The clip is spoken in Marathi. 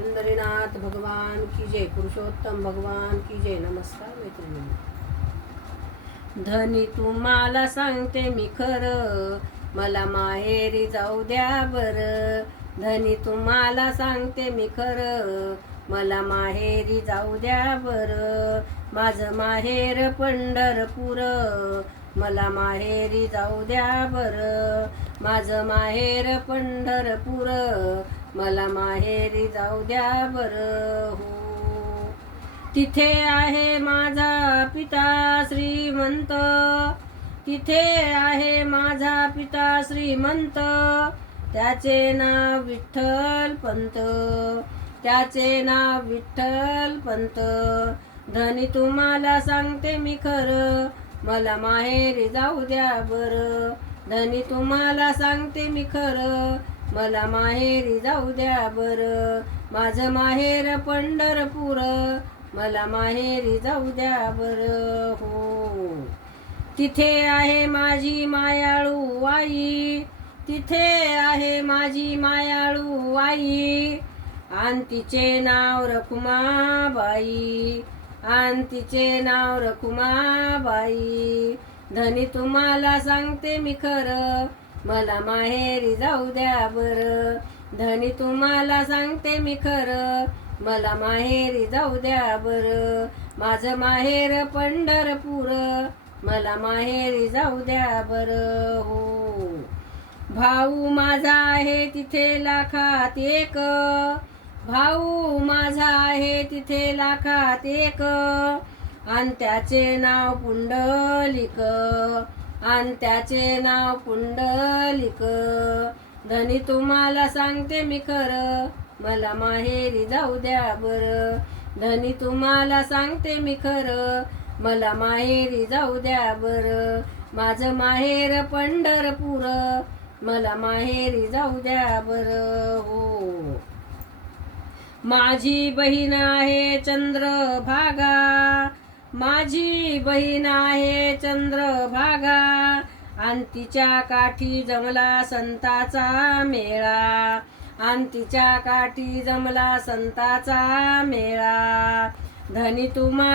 पंढरीनाथ भगवान की जय, पुरुषोत्तम भगवान की जय. नमस्कार मैत्रिणी. धनी तुम्हाला सांगते मी खरं, मला माहेरी जाऊ द्या बरं. धनी तुम्हाला सांगते मी खरं, मला माहेरी जाऊ द्या बरं. माझं माहेर पंढरपूर, मला माहेरी जाऊ द्या बरं. माझं माहेर पंढरपूर, मला माहेरी जाऊ द्या बरं. हो, तिथे आहे माझा पिता श्रीमंत, तिथे आहे माझा पिता श्रीमंत. त्याचे नाव विठ्ठल पंत, त्याचे नाव विठ्ठल पंत. धनी तुम्हाला सांगते मी खरं, मला माहेरी जाऊ द्या बरं. धनी तुम्हाला सांगते मी खरं, मला माहेरी जाऊ द्या बरं. माझं माहेर पंढरपूर, मला माहेरी जाऊ द्या बरं. हो, तिथे आहे माझी मायाळू आई, तिथे आहे माझी मायाळू आई. आणि तिचे नाव रखुमाबाई, आणि तिचे नाव रखुमाबाई. धनी तुम्हाला सांगते मी खरं, मला माहेरी जाऊ द्या बरं. धनी तुम्हाला सांगते मी खरं, मला माहेरी जाऊ द्या बरं. माझं माहेर पंढरपूर, मला माहेरी जाऊ द्या बरं. हो, भाऊ माझा आहे तिथे लाखात एक, भाऊ माझा आहे तिथे लाखात एक. आणि त्याचे नाव पुंडलिक, आणि त्याचे नाव पुंडलिक. धनी तुम्हाला सांगते मी खरं, मला माहेरी जाऊ द्या बरं. धनी तुम्हाला सांगते मी खरं, मला माहेरी जाऊ द्या बरं. माझं माहेर पंढरपूर, मला माहेरी जाऊ द्या बरं. हो, माझी बहीण आहे चंद्रभागा, माझी बहीण आहे चंद्रभागा. आणि तिच्या काठी जमला संताचा मेळा, आणि तिच्या काठी जमला संताचा मेळा. धनी तुम्हाला